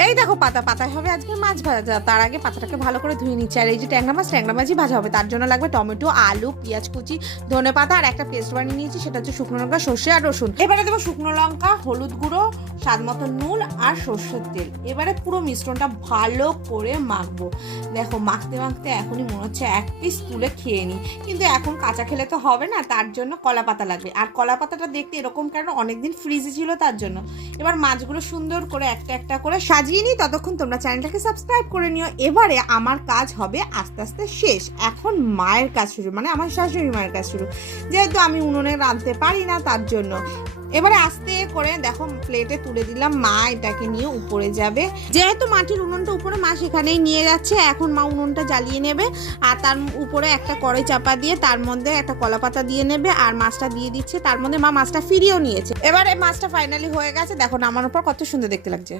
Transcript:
এই দেখো পাতায় হবে আজকে মাছ ভাজা। তার আগে পাতাটাকে ভালো করে ধুয়ে নিচ্ছি। আর এই যে ট্যাংরা মাছই ভাজা হবে, তার জন্য লাগবে টমেটো, আলু, পেঁয়াজ কুচি, ধনেপাতা আর একটা পেস্ট বানিয়ে নিয়েছি, সেটা হচ্ছে শুকনো লঙ্কা, সর্ষে আর রসুন। এবারে দেবো শুকনো লঙ্কা, হলুদ গুঁড়ো, স্বাদ মতো নুন আর সর্ষের তেল। এবারে পুরো মিশ্রণটা ভালো করে মাখবো। দেখো মাখতে মাখতে এখনই মনে হচ্ছে এক পিস তুলে খেয়ে নিই, কিন্তু এখন কাঁচা খেলে তো হবে না, তার জন্য কলা পাতা লাগবে। আর কলা পাতাটা দেখতে এরকম কারণ অনেকদিন ফ্রিজে ছিল, তার জন্য। এবার মাছগুলো সুন্দর করে একটা একটা করে সাজিয়ে নিই, ততক্ষণ তোমরা চ্যানেলটাকে সাবস্ক্রাইব করে নিও। এবারে আমার কাজ হবে আস্তে আস্তে শেষ। এখন মায়ের কাজ শুরু, মানে আমার শাশুড়ি মায়ের কাজ শুরু, যেহেতু আমি উনুনে রাঁধতে পারি না, তার জন্য। এবারে আস্তে করে দেখো প্লেটে তুলে দিলাম, মা এটাকে নিয়ে উপরে যাবে। যেহেতু মাটির উনুনটা উপরে, মা সেখানেই নিয়ে যাচ্ছে। এখন মা উনুনটা জ্বালিয়ে নেবে, আর তার উপরে একটা কড়াই চাপা দিয়ে তার মধ্যে একটা কলা পাতা দিয়ে নেবে, আর মাছটা দিয়ে দিচ্ছে। তার মধ্যে মা মাছটা ফিরিয়েও নিয়েছে। এবারে মাছটা ফাইনালি হয়ে গেছে, দেখো নামানোর পর কত সুন্দর দেখতে লাগছে।